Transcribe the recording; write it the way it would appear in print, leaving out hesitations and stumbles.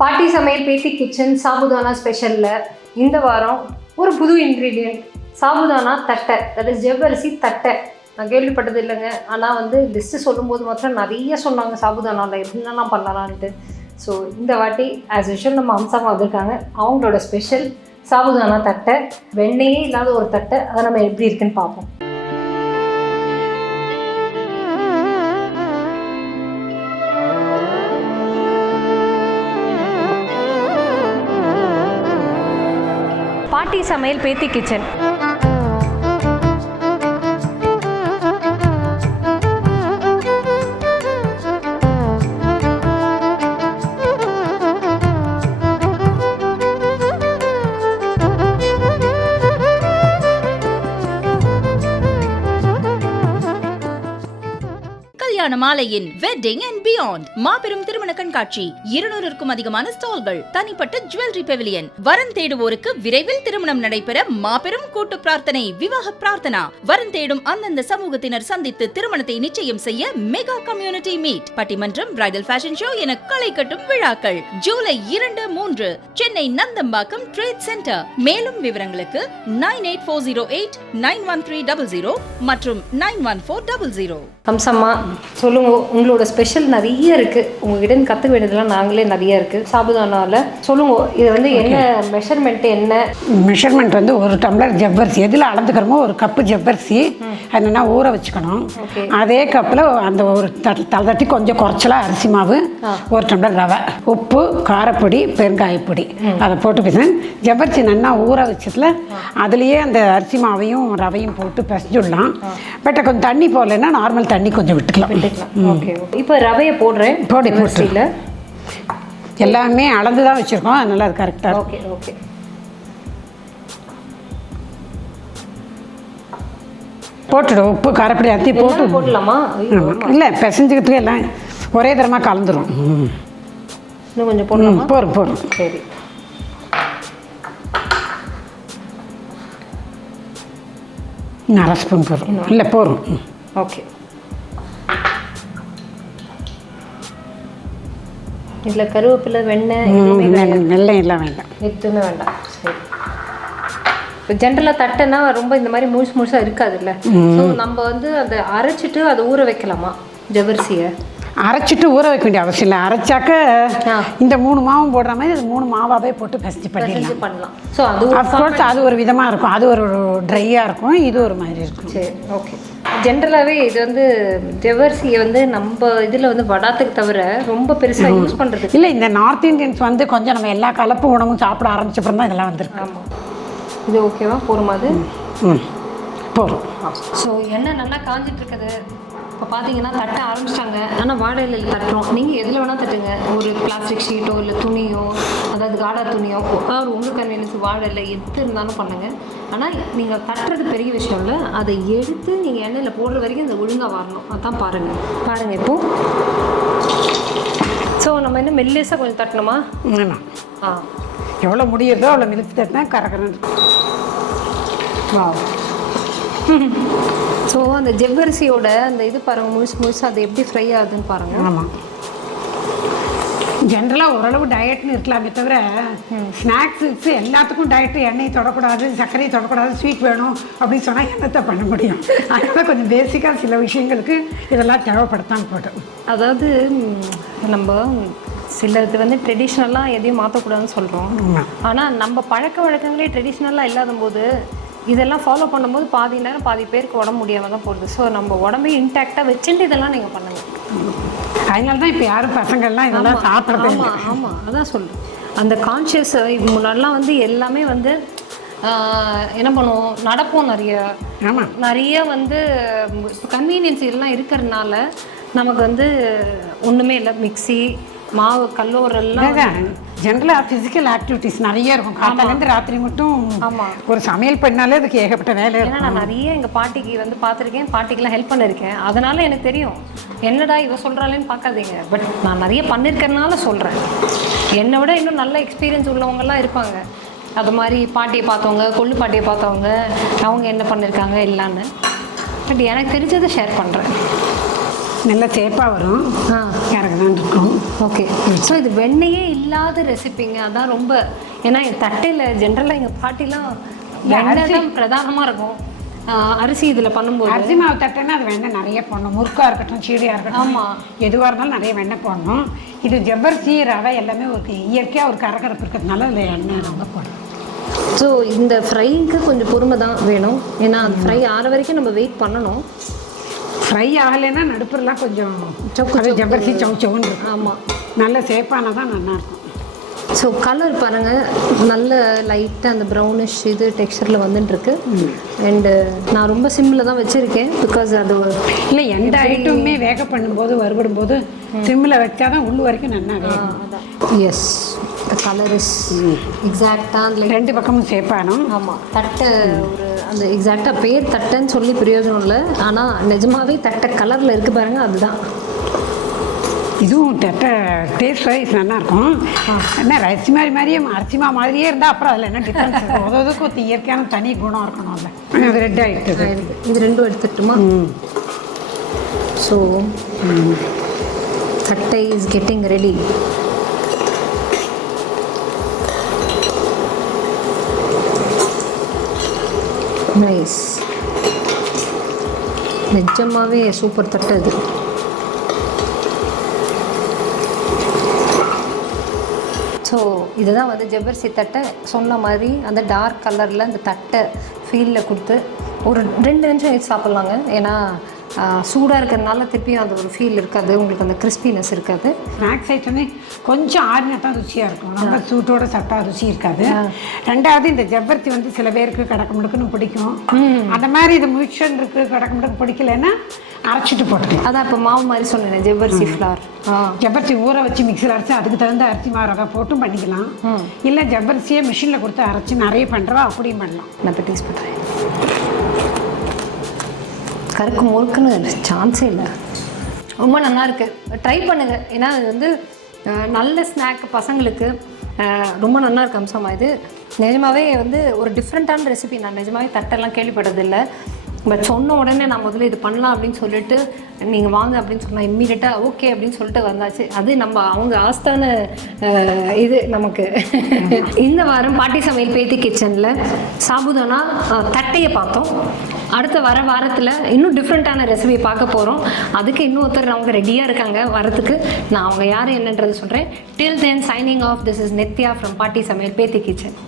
பாட்டி சமையல் பேத்தி கிச்சன் சாபுதானா ஸ்பெஷலில் இந்த வாரம் ஒரு புது இன்க்ரீடியன்ட் சாபுதானா தட்டை, தட் இஸ் ஜவ்வரிசி தட்டை. நான் கேள்விப்பட்டது இல்லைங்க, ஆனால் வந்து லிஸ்ட்டு சொல்லும்போது மாத்திரம் நிறைய சொன்னாங்க சாபுதானாவில் எப்படிலாம் பண்ணலான்ட்டு. ஸோ இந்த வாட்டி ஆஸ் யூஷுவல் நம்ம அம்சாமா வந்திருக்காங்க, அவங்களோட ஸ்பெஷல் சாபுதானா தட்டை, வெண்ணெயே இல்லாத ஒரு தட்டை. அதை நம்ம எப்படி இருக்குன்னு பார்ப்போம். பாட்டி சமையல் பேத்தி கிச்சன். கல்யாணமாலையின் வெட்டிங் அண்ட் பியாண்ட் மாபெரும் திருமண கண்காட்சி, 200க்கும் அதிகமான ஸ்டால்கள், தனிப்பட்ட ஜுவல்லரி பெவிலியன், வரன் தேடுவோருக்கு விரைவில் திருமணம் நடைபெற மாபெரும் கூட்டு பிரார்த்தனை, விவாக பிரார்த்தனா, வரன் தேடும் அந்தந்த சமூகத்தினர் சந்தித்து திருமணத்தை நிச்சயம் செய்ய மெகா கம்யூனிட்டி மீட், பட்டிமன்றம், பிரைடல் ஃபேஷன் ஷோ என களை கட்டும் விழாக்கள் ஜூலை 2, 3 சென்னை நந்தம்பாக்கம் ட்ரேட் சென்டர். மேலும் விவரங்களுக்கு 9840891300 மற்றும் 91400. அம்சம்மா சொல்லுங்க, உங்களோட ஸ்பெஷல் நிறைய இருக்குது, உங்ககிட்ட கற்றுக்க வேண்டியதெல்லாம் நாங்களே நிறைய இருக்குது சாபுதானாவில். சொல்லுங்க, இது வந்து என்ன மெஷர்மெண்ட்டு? என்ன மெஷர்மெண்ட் வந்து ஒரு டம்ளர் ஜவ்வரிசி எதில் அளந்துக்கிறோமோ ஒரு கப்பு ஜவ்வரிசி என்னென்னா ஊற வச்சுக்கணும். அதே கப்பில் அந்த ஒரு தட்டி கொஞ்சம் குறைச்சலாக அரிசி மாவு, ஒரு டம்ளர் ரவை, உப்பு, காரப்பொடி, பெருங்காயப்பொடி அதை போட்டு பேசுகிறேன். ஜவ்வரிசி நல்லா ஊற வச்சதுல அதுலேயே அந்த அரிசி மாவையும் ரவையும் போட்டு பிசைஞ்சுடலாம். பட் கொஞ்சம் தண்ணி போடலைன்னா நார்மல் தண்ணி கொஞ்சம் விட்டுக்கலாம். ஓகே, இப்போ ரவையை போடுறேன். போட்டு எல்லாமே அளந்து தான் வச்சுருக்கோம், அதனால அது கரெக்டாக. Okay okay. போட்டுடும், உப்பு காரப்பொடி அத்தி போட்டு போடலாமா? இல்லை, பிசைஞ்சுக்கிறதுக்கு எல்லாம் ஒரே தரமாக கலந்துரும். இன்னும் கொஞ்சம் போடலாமா? போடும். சரி, அரை ஸ்பூன் போடும். இல்லை போடும். ஓகே. இதில் கருவேப்பிலை, வெண்ணெய், வெள்ளை எல்லாம் வேண்டாம், எதுவுமே வேண்டாம். சரி, இப்போ ஜென்ரலாக தட்டைன்னா ரொம்ப இந்த மாதிரி முழுசாக இருக்காதுல்ல. ஸோ நம்ம வந்து அதை அரைச்சிட்டு அதை ஊற வைக்கலாமா ஜவ்வரிசியை? அரைச்சிட்டு ஊற வைக்க வேண்டிய அவசியம் இல்லை. அரைச்சாக்க இந்த 3 மாவும் போடுற மாதிரி அது 3 மாவாவே போட்டு பிசைஞ்சு பண்ணலாம். ஸோ அது ஒரு விதமாக இருக்கும், அது ஒரு ட்ரையாக இருக்கும், இது ஒரு மாதிரி இருக்கும். சரி, ஓகே. ஜென்ரலாகவே இது வந்து ஜவ்வரிசியை வந்து நம்ம இதில் வந்து வடாத்துக்கு தவிர ரொம்ப பெருசாக யூஸ் பண்ணுறது இல்லை. இந்த நார்த் இந்தியன்ஸ் வந்து கொஞ்சம் நம்ம எல்லா கலப்பு உணவும் சாப்பிட ஆரம்பிச்சப்பறம் தான் இதெல்லாம் வந்துருக்கு. ஆமாம், இது ஓகேவா? போருமா? அது போதும். ஸோ எண்ணெய் நல்லா காஞ்சிட்டு இருக்குது. இப்போ பார்த்தீங்கன்னா தட்ட ஆரம்பிச்சிட்டாங்க, ஆனால் வாழை இலையில் தட்டுறோம். நீங்கள் எதில் வேணால் தட்டுங்க, ஒரு பிளாஸ்டிக் ஷீட்டோ இல்லை துணியோ, அதாவது காடா துணியோ, அதாவது உங்களுக்கு கன்வீனியன்ஸ் வாழை இல்லை எது இருந்தாலும் பண்ணுங்கள். ஆனால் நீங்கள் தட்டுறது பெரிய விஷயம் இல்லை, அதை எடுத்து நீங்கள் எண்ணெயில் போடுற வரைக்கும் அதை ஒழுங்காக வரணும். அதான் பாருங்கள் இப்போது. ஸோ நம்ம என்ன மெல்லிசாக கொஞ்சம் தட்டணுமா? எவ்வளோ முடியுதோ அவ்வளோ மெலிசு தட்டினா கரகரன்னு. ஸோ அந்த ஜவ்வரிசியோட அந்த இது பாருங்கள், முழுசு அது எப்படி ஃப்ரை ஆகுதுன்னு பாருங்கள். ஆமாம், ஜென்ரலாக ஓரளவு டயட்னு இருக்கலாமே தவிர ஸ்நாக்ஸுக்கு எல்லாத்துக்கும் டயட்டு, எண்ணெய் தொடக்கூடாது, சர்க்கரையை தொடக்கூடாது, ஸ்வீட் வேணும் அப்படின்னு சொன்னால் என்னத்தை பண்ண முடியும்? அதனால் கொஞ்சம் பேசிக்காக சில விஷயங்களுக்கு இதெல்லாம் தேவைப்படுத்தாமல் போட்டோம். அதாவது நம்ம சில இது வந்து ட்ரெடிஷ்னலாக எதையும் மாற்றக்கூடாதுன்னு சொல்கிறோம், ஆனால் நம்ம பழக்க வழக்கங்களே ட்ரெடிஷ்னலாக இல்லாத போது இதெல்லாம் ஃபாலோ பண்ணும்போது பாதி நேரம் பாதி பேருக்கு உடம்பு முடியாமல் தான் போகுது. ஸோ நம்ம உடம்பையும் இன்டாக்டாக வச்சுட்டு இதெல்லாம் நீங்கள் பண்ணுங்கள். அதனால தான் இப்போ யாரும் பசங்கள்லாம் இதெல்லாம் சாப்பிட்றது. ஆமாம், அதான் சொல்கிறேன். அந்த கான்ஷியஸ் முன்னாடிலாம் வந்து எல்லாமே வந்து என்ன பண்ணுவோம், நடப்போம் நிறைய வந்து கன்வீனியன்ஸ் இதெல்லாம் இருக்கிறதுனால நமக்கு வந்து ஒன்றுமே இல்லை. மிக்சி, மாவு, கல்லோரெல்லாம் ஜென்ரலாக ஃபிசிக்கல் ஆக்டிவிட்டிஸ் நிறைய இருக்கும். காலையிலேருந்து ராத்திரி மட்டும் ஒரு சமையல் பண்ணாலே அதுக்கு ஏகப்பட்ட வேலை. ஏன்னா நான் நிறைய எங்கள் பாட்டிக்கு வந்து பார்த்துருக்கேன், பாட்டிக்கெலாம் ஹெல்ப் பண்ணியிருக்கேன். அதனால எனக்கு தெரியும். என்னடா இவ சொல்கிறாளேன்னு பார்க்காதீங்க, பட் நான் நிறைய பண்ணியிருக்கிறதுனால சொல்கிறேன். என்னை விட இன்னும் நல்ல எக்ஸ்பீரியன்ஸ் உள்ளவங்கெல்லாம் இருப்பாங்க. அது மாதிரி பாட்டியை பார்த்தவங்க, கொள்ளு பாட்டியை பார்த்தவங்க, அவங்க என்ன பண்ணியிருக்காங்க எல்லான்னு. பட் எனக்கு தெரிஞ்சதை ஷேர் பண்ணுறேன். நல்லா சேப்பாக வரும். கரெக்டாக தான் இருக்கும். ஓகே. ஸோ இது வெண்ணெயே இல்லாத ரெசிபிங்க, அதான் ரொம்ப. ஏன்னா என் தட்டையில் ஜென்ரலாக எங்கள் பாட்டிலாம் வெண்ணெய் தான் பிரதானமாக இருக்கும். அரிசி இதில் பண்ணும்போது அரிசி மாவு தட்டைன்னா அது வெண்ணெய் நிறைய போடணும். முறுக்காக இருக்கட்டும், சீடியாக இருக்கட்டும், ஆமாம், எதுவாக இருந்தாலும் நிறைய வெண்ணெய் போடணும். இது ஜவ்வரிசி ரவை எல்லாமே ஒரு இயற்கையாக ஒரு கரகரப்பு இருக்கிறதுனால அதில் எண்ணெய் ரொம்ப போடணும். ஸோ இந்த ஃப்ரைக்கு கொஞ்சம் பொறுமை தான் வேணும். ஏன்னா அந்த ஃப்ரை ஆற வரைக்கும் நம்ம வெயிட் பண்ணணும். ஃப்ரை ஆகலைன்னா நடுப்புறலாம் கொஞ்சம் ஜவ்வரிசி சவுச்சவுன்னு இருக்கும். ஆமாம், நல்ல சேப்பானால் தான் நல்லாயிருக்கும். ஸோ கலர் பாருங்கள், நல்ல லைட்டாக அந்த ப்ரௌனிஷ் இது டெக்ஸ்சரில் வந்துட்டுருக்கு. அண்டு நான் ரொம்ப சிம்மில் தான் வச்சுருக்கேன். பிகாஸ் அது இல்லை, எந்த ஐட்டமுமே வேக பண்ணும்போது வறுபடும் போது சிம்மில் வச்சா தான் உள்ள வரைக்கும் நல்லா வேகும். எஸ், த கலர் இஸ் எக்ஸாக்டாக அந்த ரெண்டு பக்கமும் சேப்பானும். ஆமாம், தட்டை ஒரு அந்த எக்ஸாக்டாக பேர் தட்டைன்னு சொல்லி பிரயோஜனம் இல்லை. ஆனால் நிஜமாகவே தட்டை கலரில் இருக்குது பாருங்கள், அதுதான். இதுவும் தட்டை டேஸ்ட் வைஸ் நல்லாயிருக்கும். என்ன அரிசி மாதிரியே இருந்தால் அப்புறம் அதில் என்ன டிஃப்ரென்ஸ் இருக்கும்? உதவுக்கு இயற்கையான தனி குணம் இருக்கணும். அதில் அது ரெட் ஆகிடுது. இது ரெண்டும் எடுத்துட்டுமா? ஸோ தட்டை இஸ் கெட்டிங் ரெடி. நைஸ், நிஜமாவே சூப்பர் தட்டை இது. ஸோ இதுதான் வந்து ஜவ்வரிசி தட்டை. சொன்ன மாதிரி அந்த டார்க் கலரில் அந்த தட்டை ஃபீலில் கொடுத்து ஒரு 2 நிமிஷம் எடுத்து சாப்பிட்லாங்க. ஏன்னா சூடாக இருக்கிறதுனால திருப்பியும் அந்த ஒரு ஃபீல் இருக்காது, உங்களுக்கு அந்த கிறிஸ்பினஸ் இருக்காது. ஸ்நாக்ஸ் ஐட்டமே கொஞ்சம் ஆறினா தான் ருசியாக இருக்கும். ரொம்ப சூட்டோட சாப்பிட்டா ருசி இருக்காது. ரெண்டாவது இந்த ஜவ்வரிசி வந்து சில பேருக்கு கடக்க முடுக்குன்னு பிடிக்கும். அந்த மாதிரி இது முயற்சன் இருக்குது, கடக்க முடுக்கு பிடிக்கலன்னா அரைச்சிட்டு போட்டுக்கலாம். அதான் இப்போ மாவு மாதிரி சொன்னேன், ஜவ்வரிசி ஃப்ளார். ஜவ்வரிசி ஊற வச்சு மிக்சியில் அரைச்சி அதுக்கு தகுந்த அரிசி மாவு ரவை போட்டும் பண்ணிக்கலாம். இல்லை ஜவ்வரிசியை மிஷினில் கொடுத்து அரைச்சி நிறைய பண்ணுறவா அப்படியும் பண்ணலாம். நான் இப்போ டேஸ்ட் பண்ணுறேன். கருக்கு முறுக்குன்னு சான்ஸே இல்லை, ரொம்ப நல்லா இருக்குது. ட்ரை பண்ணுங்கள். ஏன்னா அது வந்து நல்ல ஸ்நாக் பசங்களுக்கு ரொம்ப நல்லா இருக்கு அம்சமா. இது நிஜமாவே வந்து ஒரு டிஃப்ரெண்ட்டான ரெசிபி. நான் நிஜமாவே தட்டெல்லாம் கேள்விப்பட்டதில்லை. பட் சொன்ன உடனே நான் முதல்ல இது பண்ணலாம் அப்படின்னு சொல்லிட்டு நீங்கள் வாங்க அப்படின்னு சொன்னால் இம்மீடியட்டாக ஓகே அப்படின்னு சொல்லிட்டு வந்தாச்சு. அது நம்ம அவங்க ஆஸ்தான இது நமக்கு. இந்த வாரம் பாட்டி சமையல் பேத்தி கிச்சனில் சாபுதானா தட்டையை பார்த்தோம். அடுத்த வாரத்தில் இன்னும் டிஃப்ரெண்ட்டான ரெசிபி பார்க்க போகிறோம். அதுக்கு இன்னொருத்தர் அவங்க ரெடியாக இருக்காங்க வரத்துக்கு. நான் அவங்க யார் என்னன்றது சொல்கிறேன். Till then signing off. This is Nithya from பாட்டி சமையல் பேத்தி கிச்சன்.